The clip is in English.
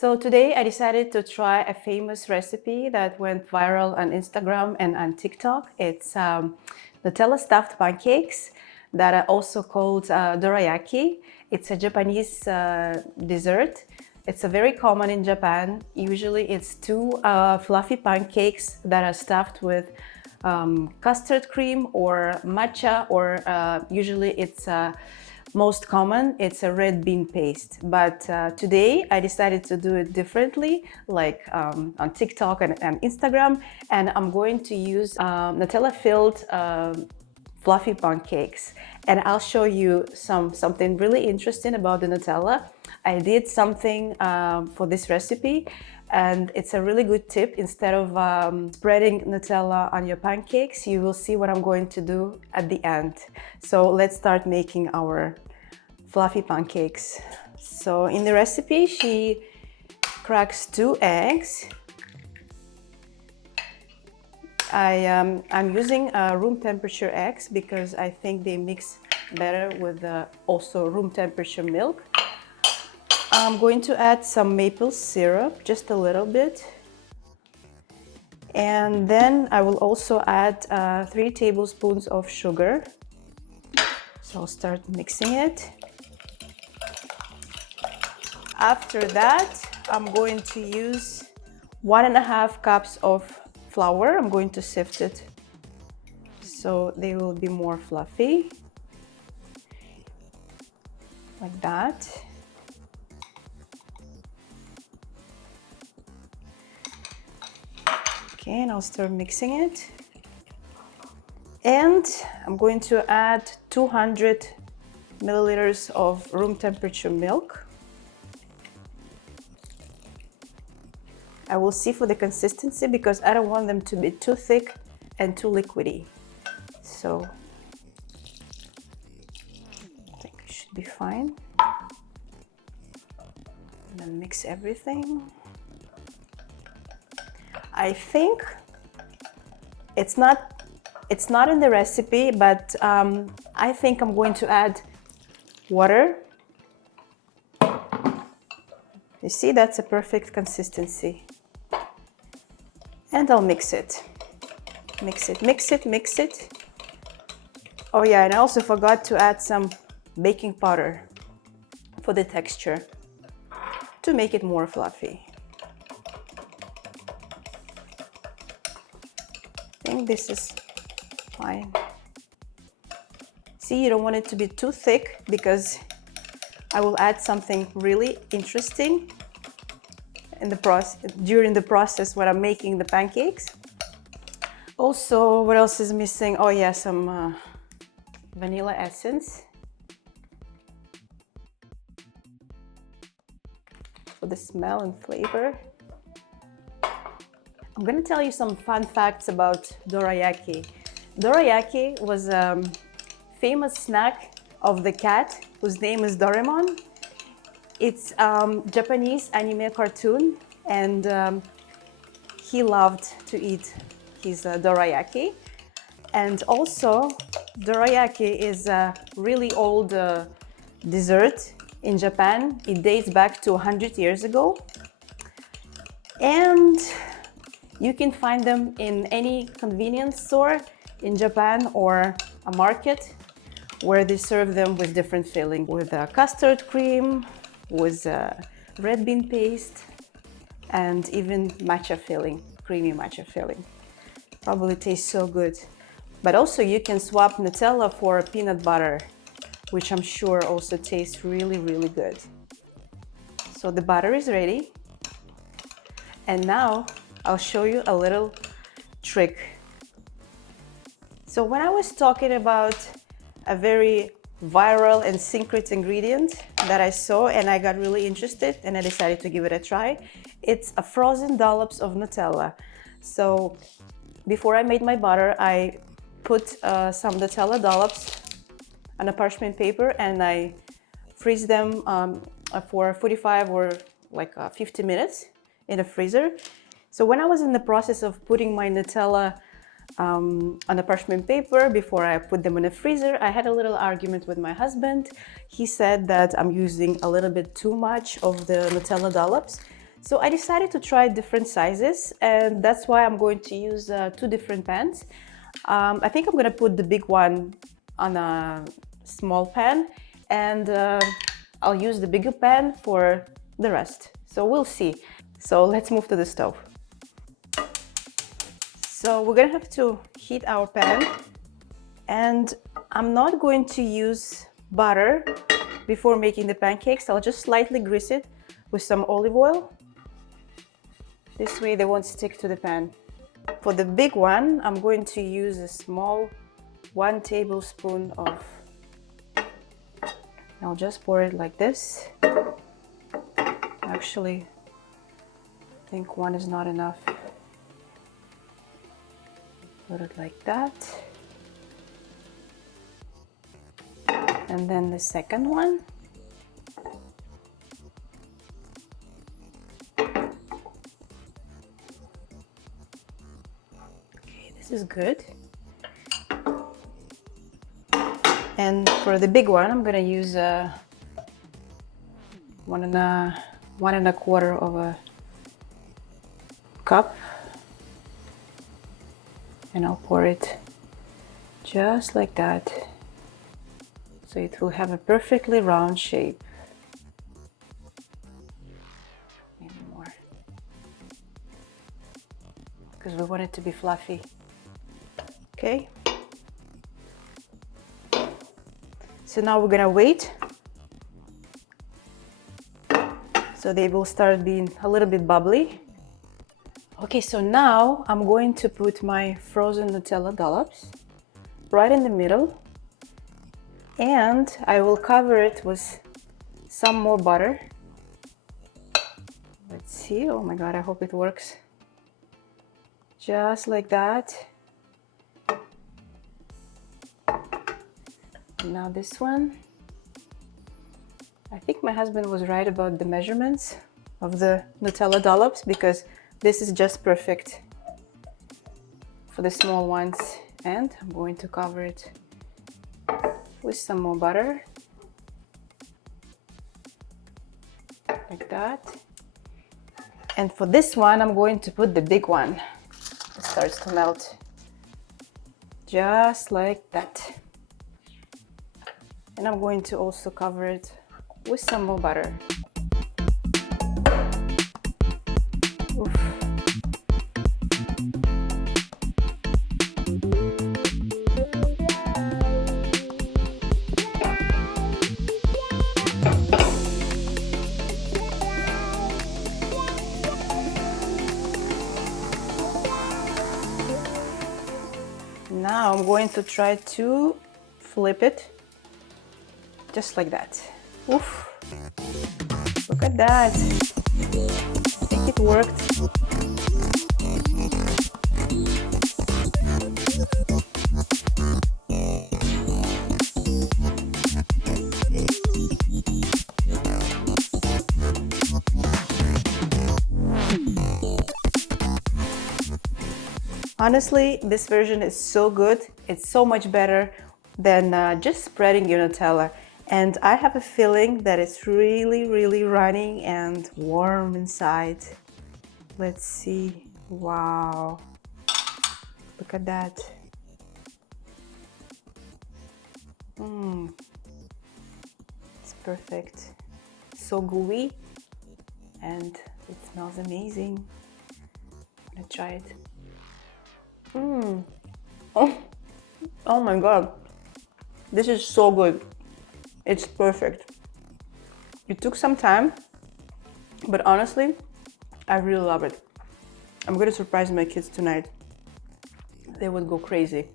So today I decided to try a famous recipe that went viral on Instagram and on TikTok. It's Nutella stuffed pancakes that are also called dorayaki. It's a Japanese dessert. It's a very common in Japan. Usually it's two fluffy pancakes that are stuffed with custard cream or matcha, or usually it's most common, it's a red bean paste. But today I decided to do it differently, like on TikTok and Instagram, and I'm going to use Nutella filled fluffy pancakes, and I'll show you something really interesting about the Nutella. I did something for this recipe, and it's a really good tip. Instead of spreading Nutella on your pancakes, you will see what I'm going to do at the end. So let's start making our fluffy pancakes. So in the recipe, she cracks 2 eggs. I'm using room temperature eggs because I think they mix better with also room temperature milk. I'm going to add some maple syrup, just a little bit. And then I will also add 3 tablespoons of sugar. So I'll start mixing it. After that, I'm going to use 1.5 cups of flour. I'm going to sift it so they will be more fluffy, like that. Okay, and I'll start mixing it. And I'm going to add 200 milliliters of room temperature milk. I will see for the consistency because I don't want them to be too thick and too liquidy. So I think it should be fine. And then mix everything. I think it's not in the recipe, but I think I'm going to add water. You see, that's a perfect consistency. And I'll mix it. Mix it, mix it, mix it. Oh yeah, and I also forgot to add some baking powder for the texture to make it more fluffy. I think this is fine. See, you don't want it to be too thick because I will add something really interesting in the during the process when I'm making the pancakes. Also, what else is missing? Oh yeah, some vanilla essence for the smell and flavor. I'm gonna tell you some fun facts about dorayaki. Dorayaki was a famous snack of the cat whose name is Doraemon. It's Japanese anime cartoon, and he loved to eat his dorayaki. And also, dorayaki is a really old dessert in Japan. It dates back to 100 years ago. And you can find them in any convenience store in Japan or a market where they serve them with different filling, with custard cream, with red bean paste, and even matcha filling, creamy matcha filling. Probably tastes so good. But also you can swap Nutella for peanut butter, which I'm sure also tastes really, really good. So the butter is ready. And now I'll show you a little trick. So when I was talking about a very viral and secret ingredient that I saw and I got really interested and I decided to give it a try, it's a frozen dollops of Nutella. So before I made my butter, I put some Nutella dollops on a parchment paper and I freeze them for 45 or like 50 minutes in the freezer. So when I was in the process of putting my Nutella on a parchment paper before I put them in the freezer, I had a little argument with my husband. He said that I'm using a little bit too much of the Nutella dollops So I decided to try different sizes, and that's why I'm going to use 2 different pans. I think I'm gonna put the big one on a small pan, and I'll use the bigger pan for the rest. So we'll see. So let's move to the stove. So we're gonna have to heat our pan, and I'm not going to use butter before making the pancakes. I'll just slightly grease it with some olive oil. This way they won't stick to the pan. For the big one, I'm going to use a small 1 tablespoon of, I'll just pour it like this. Actually, I think 1 is not enough. Put it like that. And then the second one. Okay, this is good. And for the big one, I'm gonna use one and a quarter of a cup, and I'll pour it just like that, so it will have a perfectly round shape. Maybe more, because we want it to be fluffy. Okay. So now we're gonna wait, so they will start being a little bit bubbly. Okay, so now I'm going to put my frozen Nutella dollops right in the middle, and I will cover it with some more butter. Let's see. Oh my God, I hope it works. Just like that. Now this one. I think my husband was right about the measurements of the Nutella dollops, because this is just perfect for the small ones. And I'm going to cover it with some more butter, like that. And for this one, I'm going to put the big one. It starts to melt, just like that. And I'm going to also cover it with some more butter. Oof. Now I'm going to try to flip it just like that. Oof. Look at that. I think it worked. Honestly, this version is so good. It's so much better than just spreading your Nutella. And I have a feeling that it's really, really runny and warm inside. Let's see. Wow. Look at that. It's perfect. So gooey, and it smells amazing. I'm gonna try it. Oh my God. This is so good. It's perfect. It took some time, but honestly, I really love it. I'm gonna surprise my kids tonight. They would go crazy.